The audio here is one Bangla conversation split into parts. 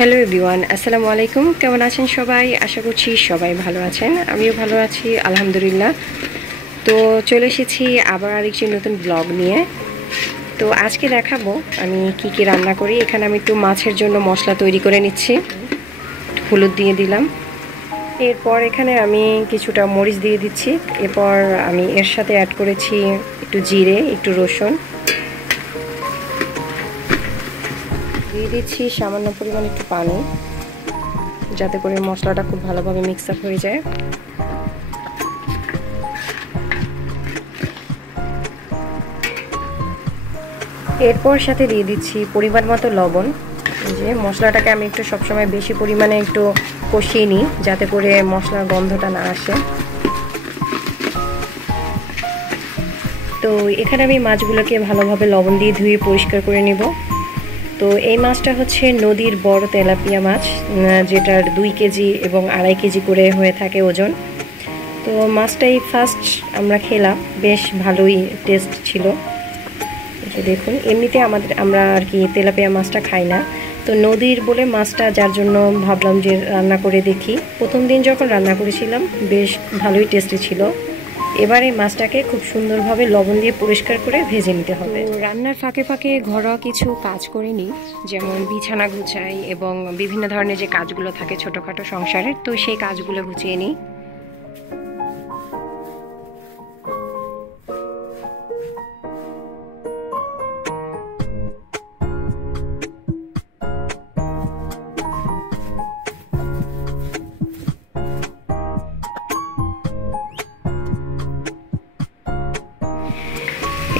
হ্যালো এভরিওয়ান, আসসালামু আলাইকুম। কেমন আছেন সবাই? আশা করছি সবাই ভালো আছেন। আমিও ভালো আছি আলহামদুলিল্লাহ। তো চলে এসেছি আবার আরেকটি নতুন ব্লগ নিয়ে। তো আজকে দেখাবো আমি কি কি রান্না করি। এখানে আমি একটু মাছের জন্য মশলা তৈরি করে নিচ্ছি। হলুদ দিয়ে দিলাম, এরপর এখানে আমি কিছুটা মরিচ দিয়ে দিচ্ছি। এরপর আমি এর সাথে অ্যাড করেছি একটু জিরে, একটু রসুন দিয়ে দিচ্ছি, সামান্য পরিমাণ একটু পানি, যাতে করে মশলাটা খুব ভালোভাবে মিক্স আপ হয়ে যায়। এরপর সাথে দিয়ে দিচ্ছি পরিমাণ মতো লবণ। যে মশলাটাকে আমি একটু সবসময় বেশি পরিমাণে একটু কষিয়ে নিই, যাতে করে মশলার গন্ধটা না আসে। তো এখানে আমি মাছগুলোকে ভালোভাবে লবণ দিয়ে ধুয়ে পরিষ্কার করে নিব। তো এই মাছটা হচ্ছে নদীর বড় তেলাপিয়া মাছ, যেটার 2 কেজি এবং 2.5 কেজি করে হয়ে থাকে ওজন। তো মাছটাই ফার্স্ট আমরা খেলাম, বেশ ভালোই টেস্ট ছিল। দেখুন, এমনিতে আমরা আর কি তেলাপিয়া মাছটা খাই না, তো নদীর বলে মাছটা, যার জন্য ভাবলাম যে রান্না করে দেখি। প্রথম দিন যখন রান্না করেছিলাম বেশ ভালোই টেস্টি ছিল। এবার এই মাছটাকে খুব সুন্দরভাবে লবণ দিয়ে পরিষ্কার করে ভেজে নিতে হবে। রান্নার ফাঁকে ফাঁকে ঘরোয়া কিছু কাজ করে নিই, যেমন বিছানা গুছাই এবং বিভিন্ন ধরনের যে কাজগুলো থাকে ছোটোখাটো সংসারের, তো সেই কাজগুলো গুছিয়ে নিই।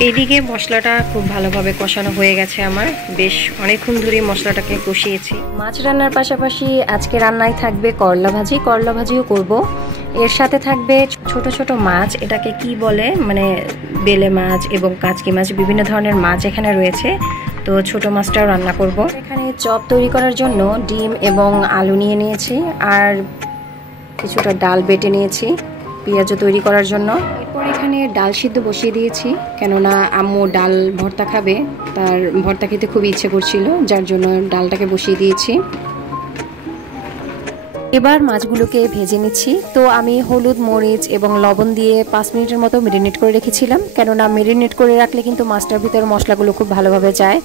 এইদিকে মশলাটা খুব ভালোভাবে কষানো হয়ে গেছে আমার, বেশ অনেকক্ষণ ধরে মশলাটাকে কষিয়েছি। মাছ রান্নার পাশাপাশি আজকে রান্নায় থাকবে করলা ভাজি, করলা ভাজিও করব। এর সাথে থাকবে ছোট ছোট মাছ, এটাকে কি বলে, মানে বেলে মাছ এবং কাচকি মাছ, বিভিন্ন ধরনের মাছ এখানে রয়েছে। তো ছোট মাছটাও রান্না করব। এখানে চপ তৈরি করার জন্য ডিম এবং আলু নিয়ে নিয়েছি, আর কিছুটা ডাল বেটে নিয়েছি পেঁয়াজও তৈরি করার জন্য। এরপর এখানে ডাল সিদ্ধ বসিয়ে দিয়েছি, কেননা আম্মু ডাল ভর্তা খাবে, তার ভর্তা খেতে খুব ইচ্ছে করছিল, যার জন্য ডালটাকে বসিয়ে দিয়েছি। এবার মাছগুলোকে ভেজে নিচ্ছি। তো আমি হলুদ, মরিচ এবং লবণ দিয়ে 5 মিনিটের মতো মেরিনেট করে রেখেছিলাম, কেননা মেরিনেট করে রাখলে কিন্তু মাছটার ভিতরে মশলাগুলো খুব ভালোভাবে যায়।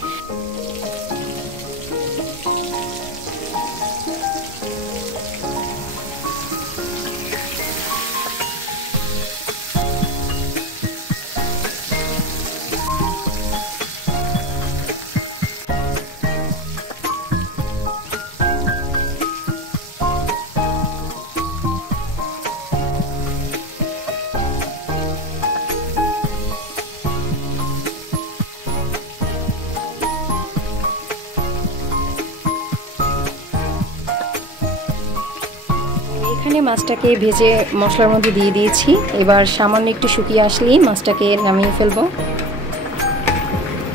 এখানে মাছটাকে ভেজে মশলার মধ্যে দিয়ে দিয়েছি। এবার সামান্য একটু শুকিয়ে আসলেই মাছটাকে নামিয়ে ফেলবো।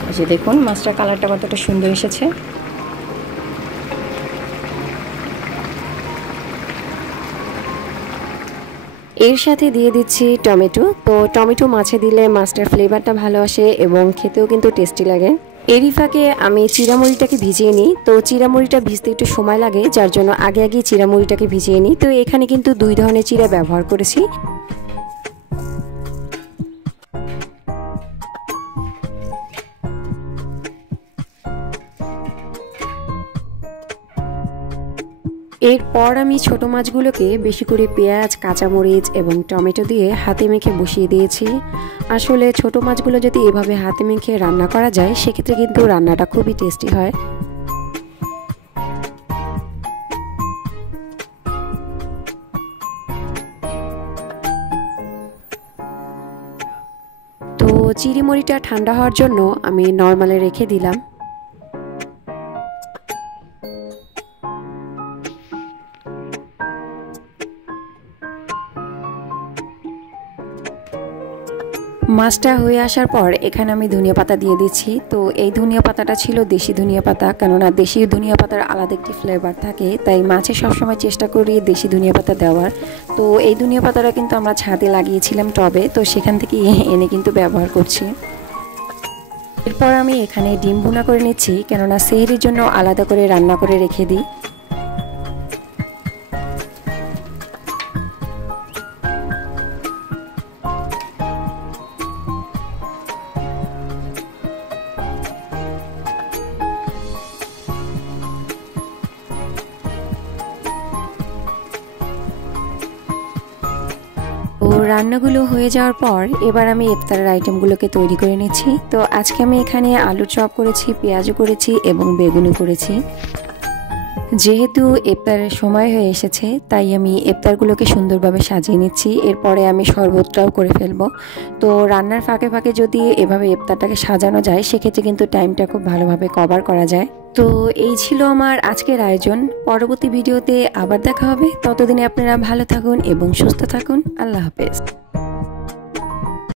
এই যে দেখুন, মাছটার কালারটা কতটা সুন্দর এসেছে। এর সাথে দিয়ে দিচ্ছি টমেটো। তো টমেটো মাছে দিলে মাছটার ফ্লেভারটা ভালো আসে এবং খেতেও কিন্তু টেস্টি লাগে। এরই ফাঁকে আমি চিড়ামুড়িটাকে ভিজিয়ে নিই। তো চিড়ামুড়িটা ভিজতে একটু সময় লাগে, যার জন্য আগে চিড়ামুড়িটাকে ভিজিয়ে নিই। তো এখানে কিন্তু 2 ধরনের চিড়া ব্যবহার করেছি। এরপর আমি ছোট মাছগুলোকে বেশি করে পেঁয়াজ, কাঁচামরিচ এবং টমেটো দিয়ে হাতে মেখে বসিয়ে দিয়েছি। আসলে ছোট মাছগুলো যদি এভাবে হাতে মেখে রান্না করা যায়, সেক্ষেত্রে কিন্তু রান্নাটা খুবই টেস্টি হয়। তো চিড়িমুড়িটা ঠান্ডা হওয়ার জন্য আমি নর্মালে রেখে দিলাম। মাছটা হয়ে আসার পর এখানে আমি ধনিয়া পাতা দিয়ে দিচ্ছি। তো এই ধনিয়া পাতাটা ছিল দেশি ধনিয়া পাতা, কেননা দেশি ধনিয়া পাতার আলাদা একটি ফ্লেভার থাকে, তাই মাছে সবসময় চেষ্টা করি দেশি ধনিয়া পাতা দেওয়ার। তো এই ধনিয়া পাতাটা কিন্তু আমরা ছাদে লাগিয়েছিলাম টবে, তো সেখান থেকে এনে কিন্তু ব্যবহার করছি। এরপর আমি এখানে ডিম ভুনা করে নিচ্ছি, কেননা সেহরির জন্য আলাদা করে রান্না করে রেখে দিই। রান্নাগুলো হয়ে যাওয়ার পর এবার আমি ইফতারের আইটেমগুলোকে তৈরি করে নিচ্ছি। তো আজকে আমি এখানে আলুর চপ করেছি, পেঁয়াজও করেছি এবং বেগুনি করেছি। যেহেতু ইফতারের সময় হয়ে এসেছে তাই আমি ইফতারগুলোকে সুন্দরভাবে সাজিয়ে নিচ্ছি। এরপরে আমি শরবতটাও করে ফেলবো। তো রান্নার ফাঁকে ফাঁকে যদি এভাবে ইফতারটাকে সাজানো যায় সেক্ষেত্রে কিন্তু টাইমটা খুব ভালোভাবে কভার করা যায়। তো এই ছিল আমার আজকের আয়োজন। পরবর্তী ভিডিওতে আবার দেখা হবে। ততদিনে আপনারা ভালো থাকুন এবং সুস্থ থাকুন। আল্লাহ হাফেজ।